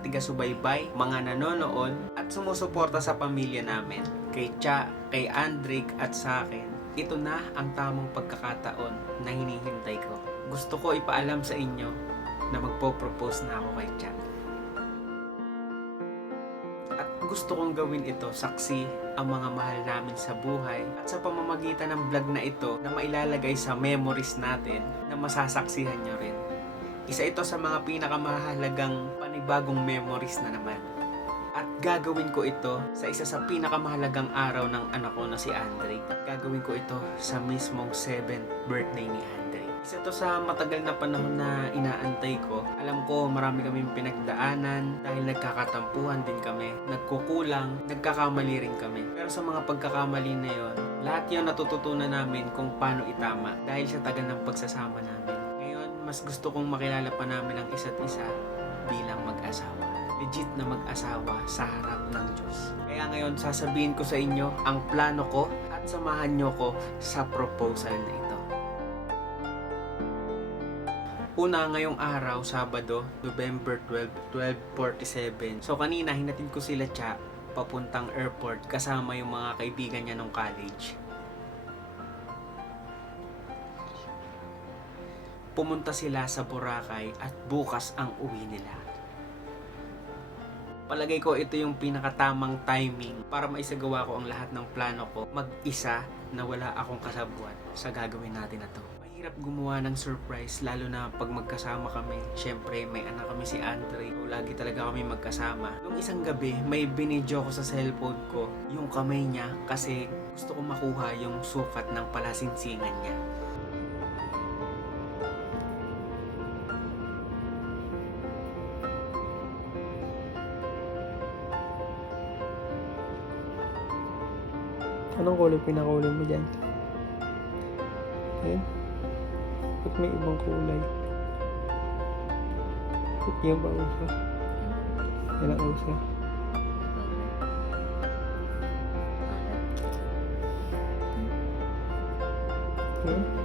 mga tiga-subaybay, mga nanonood, at sumusuporta sa pamilya namin. Kay Cha, kay Andrik, at sa akin, ito na ang tamang pagkakataon na hinihintay ko. Gusto ko ipaalam sa inyo na magpo-propose na ako kay Cha. At gusto kong gawin ito saksi ang mga mahal namin sa buhay at sa pamamagitan ng vlog na ito na mailalagay sa memories natin na masasaksihan nyo rin. Isa ito sa mga pinakamahalagang panibagong memories na naman. At gagawin ko ito sa isa sa pinakamahalagang araw ng anak ko na si Andre. Gagawin ko ito sa mismong 7th birthday ni Andre. Isa to sa matagal na panahon na inaantay ko. Alam ko marami kaming pinagdaanan dahil nagkakatampuhan din kami. Nagkukulang, nagkakamali rin kami. Pero sa mga pagkakamali na yon, lahat yon natututunan namin kung paano itama dahil sa tagal ng pagsasama namin. Mas gusto kong makilala pa namin ang isa't isa bilang mag-asawa. Legit na mag-asawa sa harap ng Diyos. Kaya ngayon, sasabihin ko sa inyo ang plano ko at samahan nyo ko sa proposal na ito. Una ngayong araw, Sabado, November 12, 12.47. So kanina, hinatid ko sila Cha papuntang airport kasama yung mga kaibigan niya nung college. Pumunta sila sa Boracay at bukas ang uwi nila. Palagay ko ito yung pinakatamang timing para maisagawa ko ang lahat ng plano ko mag-isa na wala akong kasabuan sa gagawin natin na to. Mahirap gumawa ng surprise lalo na pag magkasama kami. Siyempre may anak kami si Andre. So, lagi talaga kami magkasama. Nung isang gabi may binidyo ko sa cellphone ko yung kamay niya kasi gusto ko makuha yung sukat ng palasinsingan niya. Kulay pinakulay mo dyan? Ayun. Ba't may ibang kulay? Yan ba uso? Yan ang uso. Hmm?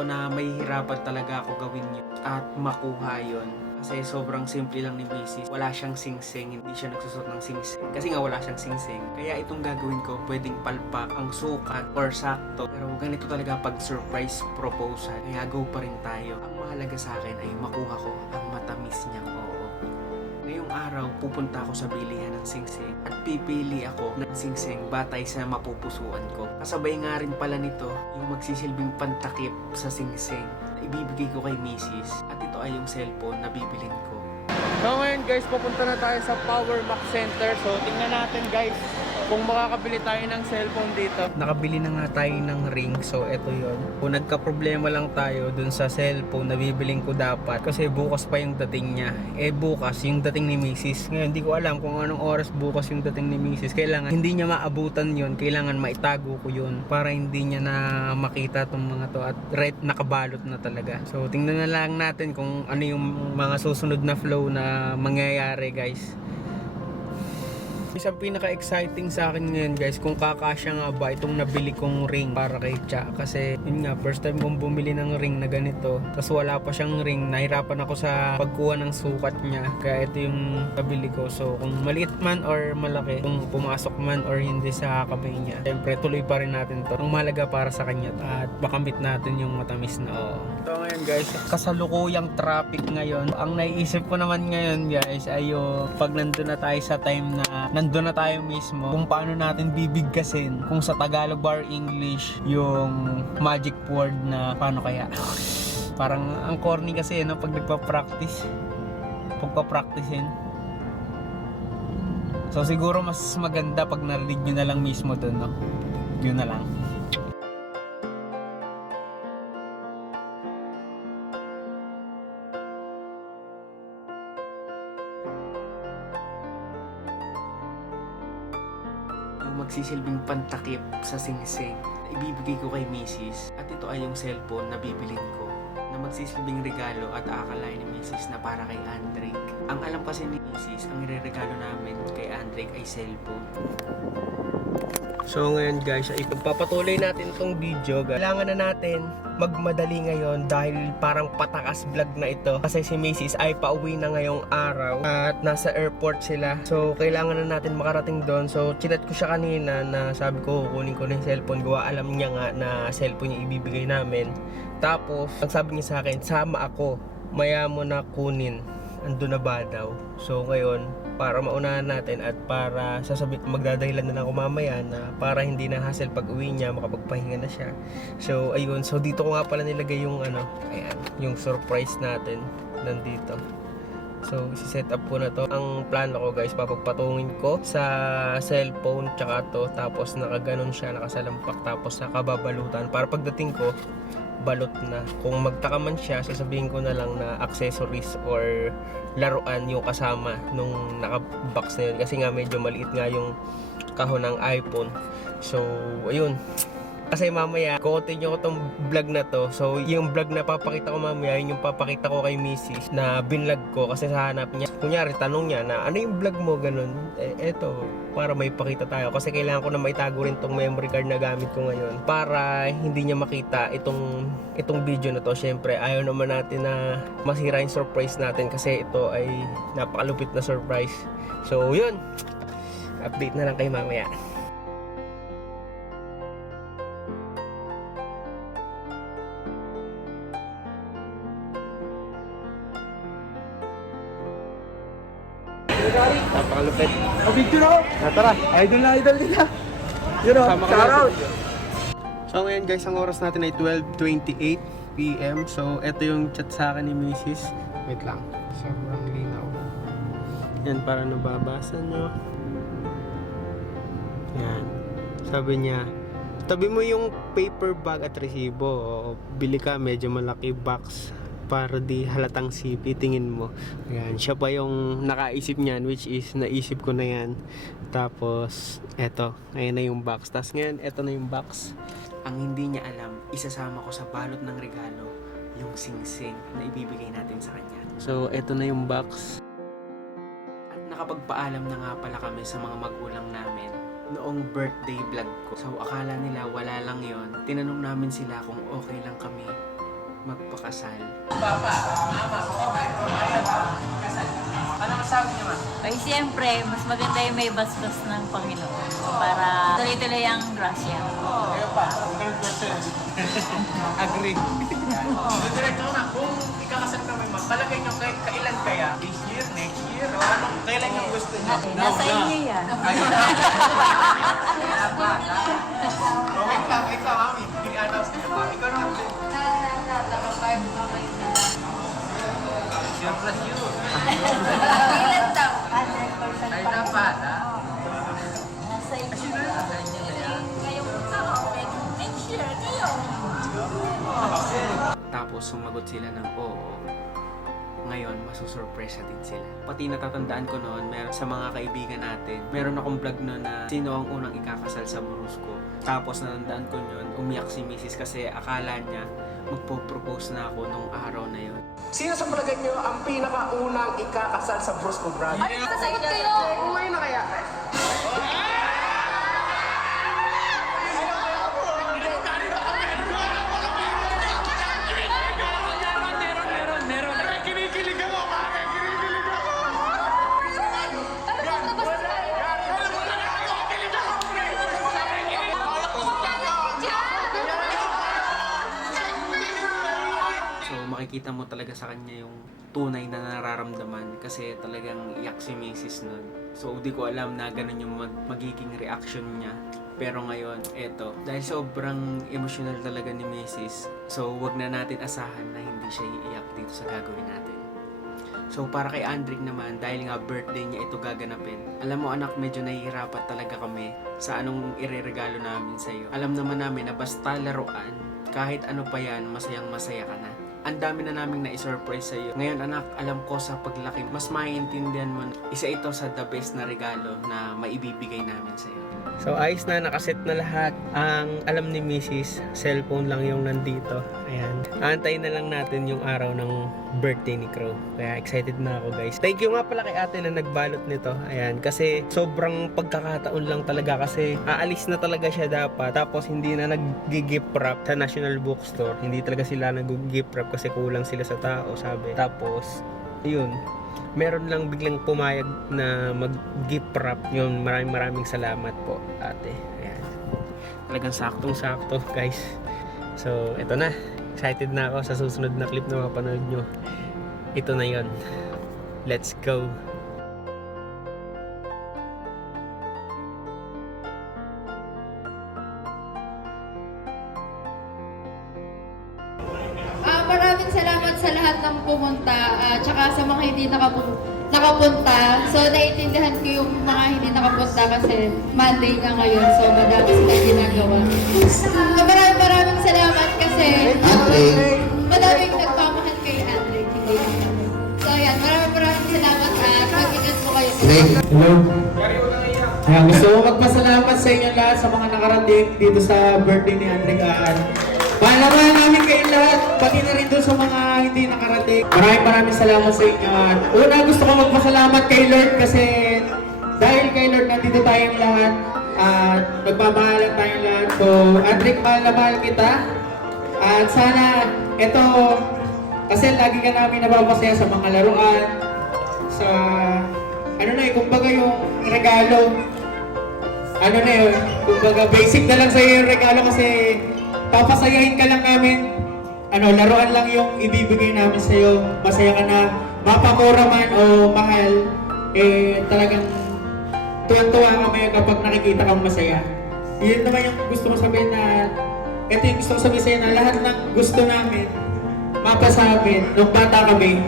Sobrang alam ko na may hirapan talaga ako gawin yun at makuha yon kasi sobrang simple lang ni Macy's. Wala siyang sing-sing, hindi siya nagsusot ng sing-sing. Kasi nga wala siyang sing-sing. Kaya itong gagawin ko, pwedeng palpak ang sukat or sakto. Pero ganito talaga pag surprise proposal. Kaya go pa rin tayo. Ang mahalaga sa akin ay makuha ko ang matamis niyang oo. Ngayong araw, pupunta ako sa bilihan ng singsing at pipili ako ng singsing batay sa mapupusuan ko. Kasabay nga rin pala nito yung magsisilbing pantakip sa singsing na ibibigay ko kay Mrs. At ito ay yung cellphone na bibilin ko. So ngayon guys, papunta na tayo sa Power Mac Center. So tingnan natin guys kung makakabili tayo ng cellphone dito. Nakabili na nga tayo ng ring, so eto yon. Kung nagka-problema lang tayo dun sa cellphone na bibiling ko dapat kasi bukas pa yung dating niya. Eh bukas yung dating ni Mrs. Ngayon hindi ko alam kung anong oras bukas yung dating ni Mrs. Kailangan hindi niya maabutan yon, kailangan maitago ko yun para hindi niya na makita tong mga to at right nakabalot na talaga. So tingnan na lang natin kung ano yung mga susunod na flow na mangyayari guys. Isang pinaka-exciting sa akin ngayon guys kung kakasya nga ba itong nabili kong ring para kay Cha. Kasi yun nga first time kong bumili ng ring na ganito tapos wala pa siyang ring nahirapan ako sa pagkuha ng sukat niya. Kaya ito yung nabili ko. So kung maliit man or malaki kung pumasok man or hindi sa kamay niya syempre tuloy pa rin natin to. Ang malaga para sa kanya at makamit natin yung matamis na oo ito ngayon guys. Kasalukuyang traffic ngayon. Ang naiisip ko naman ngayon guys ay yung pag nandun na tayo sa time na nandun na tayo mismo kung paano natin bibigkasin kung sa Tagalog or English yung magic word na paano kaya. Parang ang corny kasi no pag nagpa-practice pagpa-practicein. So siguro mas maganda pag narinig nyo na lang mismo dun no? Yun na lang magsisilbing pantakip sa singsing ibibigay ko kay Mrs. At ito ay yung cellphone na bibilin ko na magsisilbing regalo at aakalain ni Mrs. na para kay Andrik. Ang alam kasi ni Mrs. ang ireregalo namin kay Andrik ay cellphone. So ngayon guys, ay pagpapatuloy natin itong video. Kailangan na natin magmadali ngayon dahil parang patakas vlog na ito. Kasi si Macy's ay pauwi na ngayong araw at nasa airport sila. So kailangan na natin makarating doon. So chinat ko siya kanina na sabi ko kukunin ko na yung cellphone. Gawa alam niya nga na cellphone yung ibibigay namin. Tapos, ang sabi niya sa akin, sama ako. Maya mo na kunin. Ando na ba daw? So ngayon, para maunahan natin at para sasabi magdadahilan na lang ako mamaya na para hindi na hassle pag uwi niya makapagpahinga na siya. So ayun. So dito ko nga pala nilagay yung ano ayan yung surprise natin nandito. So isi-set up ko na to. Ang plano ko guys papagpatungin ko sa cellphone tsaka to. Tapos nakaganon siya nakasalampak tapos nakababalutan. Para pagdating ko balot na. Kung magtaka man siya, sasabihin ko na lang na accessories or laruan yung kasama nung naka-box na yun. Kasi nga medyo maliit nga yung kahon ng iPhone. So, ayun. Kasi mamaya, continue ko tong vlog na to. So, yung vlog na papakita ko mamaya, yun yung papakita ko kay Mrs. na binlog ko kasi sa hanap niya. Kunyari, tanong niya na, ano yung vlog mo, ganun. Eh, eto, para may pakita tayo. Kasi kailangan ko na maitago rin tong memory card na gamit ko ngayon. Para hindi niya makita itong, itong video na to. Siyempre, ayaw naman natin na masira yung surprise natin kasi ito ay napakalupit na surprise. So, yun. Update na lang kay mamaya. Picture ako! Tara. Idol na idol nila! Sama ka shout out! So ngayon guys, ang oras natin ay 12.28 p.m. So ito yung chat sa akin ni Mrs. Wait lang. Sobrang linaw. Yan, para nababasa nyo. Yan. Sabi niya, tabi mo yung paper bag at resibo. O, bili ka, medyo malaki box para di halatang sipi, tingin mo. Ayan, siya pa yung nakaisip niyan, which is naisip ko na yan. Tapos, eto, ngayon na yung box. Tapos ngayon, eto na yung box. Ang hindi niya alam, isasama ko sa balot ng regalo yung singsing na ibibigay natin sa kanya. So, eto na yung box. At nakapagpaalam na nga pala kami sa mga magulang namin noong birthday vlog ko. So, akala nila wala lang yon. Tinanong namin sila kung okay lang kami magpakasal. Ano masabi niyo, ma? Ay, siyempre, mas maganda yung may basbas ng Panginoon para tuloy-tuloy ang grasya. Agree. So, Diretso na, kung ikakasal kami, ma, palagay niyo kay, kailan kaya? This year, next year, o ano? Kailan yung gusto niyo? Nasa inyo yan. Tapos sumagot sila ng oo. Ngayon, masusurpresa din sila. Pati natatandaan ko noon, meron sa mga kaibigan natin, meron akong vlog noon na sino ang unang ikakasal sa Brusco. Tapos natandaan ko noon, umiyak si Mrs. kasi akala niya magpo-propose na ako nung araw na yon. Sino sa palagay niyo ang pinakaunang ikakasal sa Brusco Brand? Ay, sa inyo kayo. Ngayon na kaya? Makikita mo talaga sa kanya yung tunay na nararamdaman kasi talagang iyak si Mrs. nun. So di ko alam na ganun yung mag- magiging reaction niya. Pero ngayon, eto, dahil sobrang emotional talaga ni Mrs. So wag na natin asahan na hindi siya iiyak dito sa gagawin natin. So para kay Andrick naman, dahil nga birthday niya ito gaganapin. Alam mo anak, medyo nahihirapan talaga kami sa anong ireregalo namin sa iyo. Alam naman namin na basta laruan, kahit ano pa yan, masayang masaya ka na. Ang dami na naming na-surprise sa iyo. Ngayon anak, alam ko sa paglaki, mas maiintindihan mo isa ito sa the best na regalo na maibibigay namin sa iyo. So ayos na, nakaset na lahat. Ang alam ni Mrs. cellphone lang yung nandito. Ayan. Antayin na lang natin yung araw ng birthday ni Crow. Kaya excited na ako guys. Thank you nga pala kay ate na nagbalot nito. Ayan. Kasi sobrang pagkakataon lang talaga kasi aalis na talaga siya dapat. Tapos hindi na nag-gift wrap sa National Bookstore. Hindi talaga sila nag-gift wrap kasi kulang sila sa tao sabi. Tapos, yun meron lang biglang pumayag na mag-gift wrap yun. Maraming maraming salamat po ate. Ayan. Talagang saktong sakto guys. So eto na. Excited na ako sa susunod na clip na mapanood nyo. Ito na yon let's go nakapunta kasi Monday na ngayon, so madami sila ginagawa. So, maraming maraming salamat kasi madaming nagpamahal kay Andre. Hindi. So, yan, maraming maraming salamat at mag-ingat po kayo Hello. Kaya gusto ko magpasalamat sa inyo lahat sa mga nakarating dito sa birthday ni Andre Gaan. Pahalamahan namin kayo lahat, pati na rin doon sa mga hindi nakarating. Maraming maraming salamat sa inyo. Una gusto ko magpasalamat kay Lord kasi dahil kay Lord nandito tayong lahat at nagmamahalan tayong lahat. So, Andre, mahal na mahal kita. At sana ito, kasi lagi ka namin napapasaya sa mga laruan, sa ano na eh, kumbaga yung regalo. Ano na yun, kumbaga basic na lang sa'yo yung regalo kasi papasayahin ka lang namin. Ano, laruan lang yung ibibigay namin sa'yo. Masaya ka na, mapamura man o mahal, eh talagang tuwang-tuwa kami kapag nakikita kang masaya. Yun naman yung gusto ko sabihin na, ito yung gusto ko sabihin sa'yo na lahat ng gusto namin, mapasabi, nung bata kami,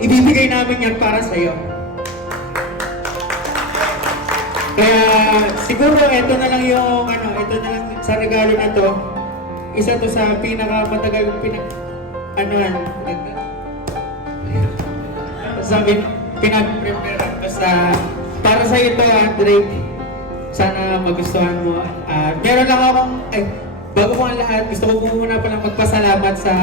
ibibigay namin yan para sa'yo. Kaya siguro ito na lang yung ano, ito na lang sa regalo na to. Isa to sa pinaka matagal kong pinag ano nag sabi pinag-prepare basta para sa ito Andre sana magustuhan mo at meron lang akong ay bago ko ang lahat gusto ko po muna palang magpasalamat sa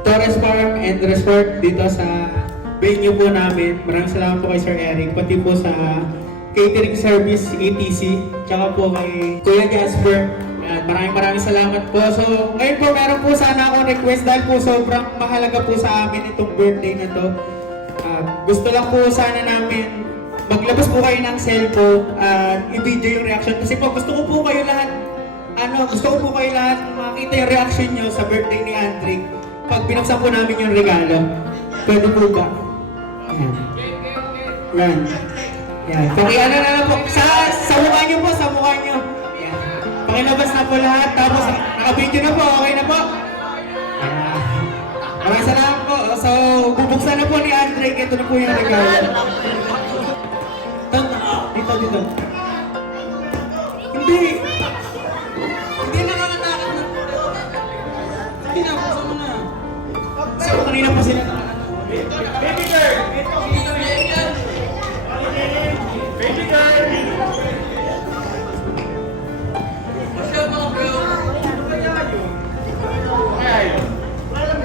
Torres Farm and Resort dito sa venue po namin. Maraming salamat po kay Sir Eric, pati po sa catering service ETC, tsaka po kay Kuya Jasper. At maraming maraming salamat po. So, ngayon po meron po sana akong request dahil po sobrang mahalaga po sa amin itong birthday na to. Ah, gusto lang po sana namin maglabas po kayo ng cellphone at i-video yung reaction. Kasi po gusto ko po kayo lahat, ano, gusto ko po kayo lahat makita yung reaction nyo sa birthday ni Andrick pag binuksan po namin yung regalo. Pwede po ba? Yan. Yan. Yan. Pakiano na lang po. Sa, sa mukha nyo po, sa mukha nyo. Yan. Pakilabas na po lahat. Tapos, naka-video na po. Okay na po. Maraming salamat po. So, bubuksan na po ni Andre. Ito na po yung regalo. Dito. Hindi. Hindi nakakatakot na. Hindi na, buksan mo na. Kasi kanina pa sila Baby girl! Baby girl!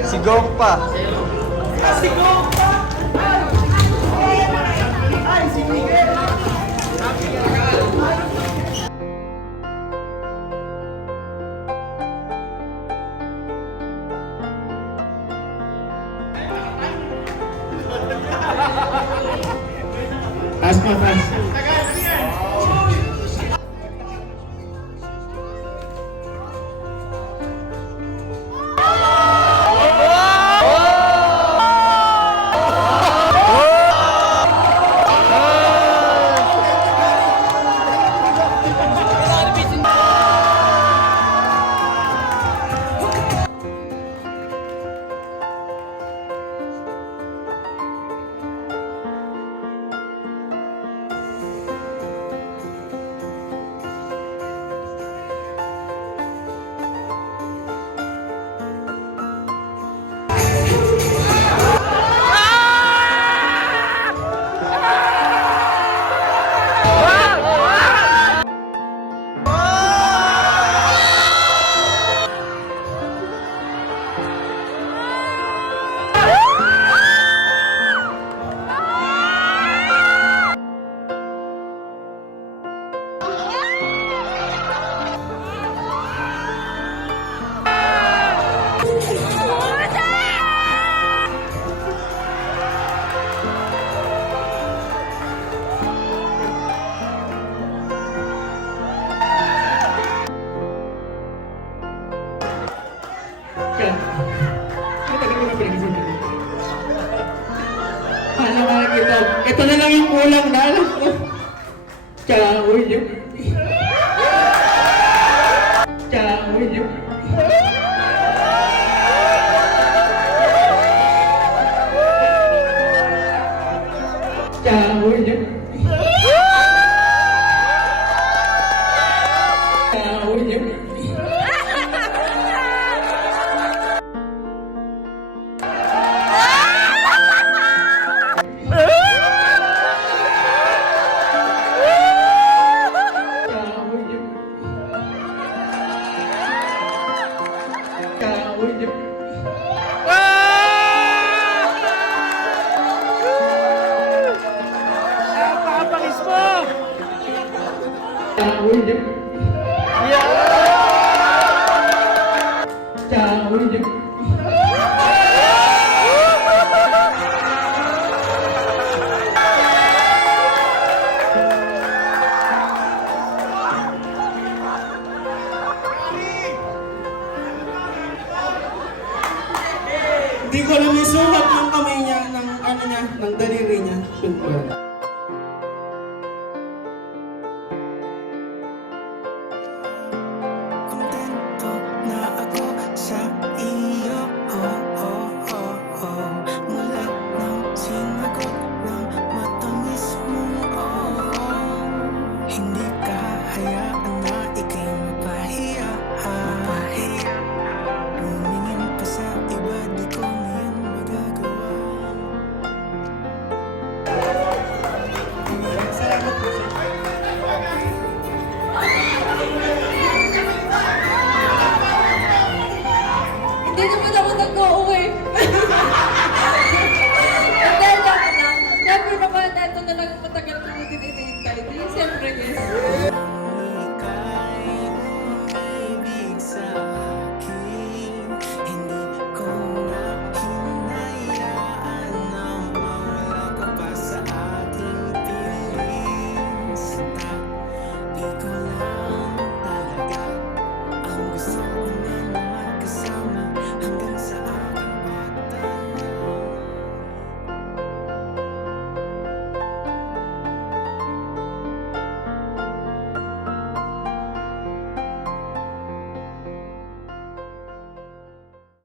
Sigong pa. Sigong pa! Ay, Taas mo, Ito na lang yung kulang na alam ko. Tsaka, uy, yung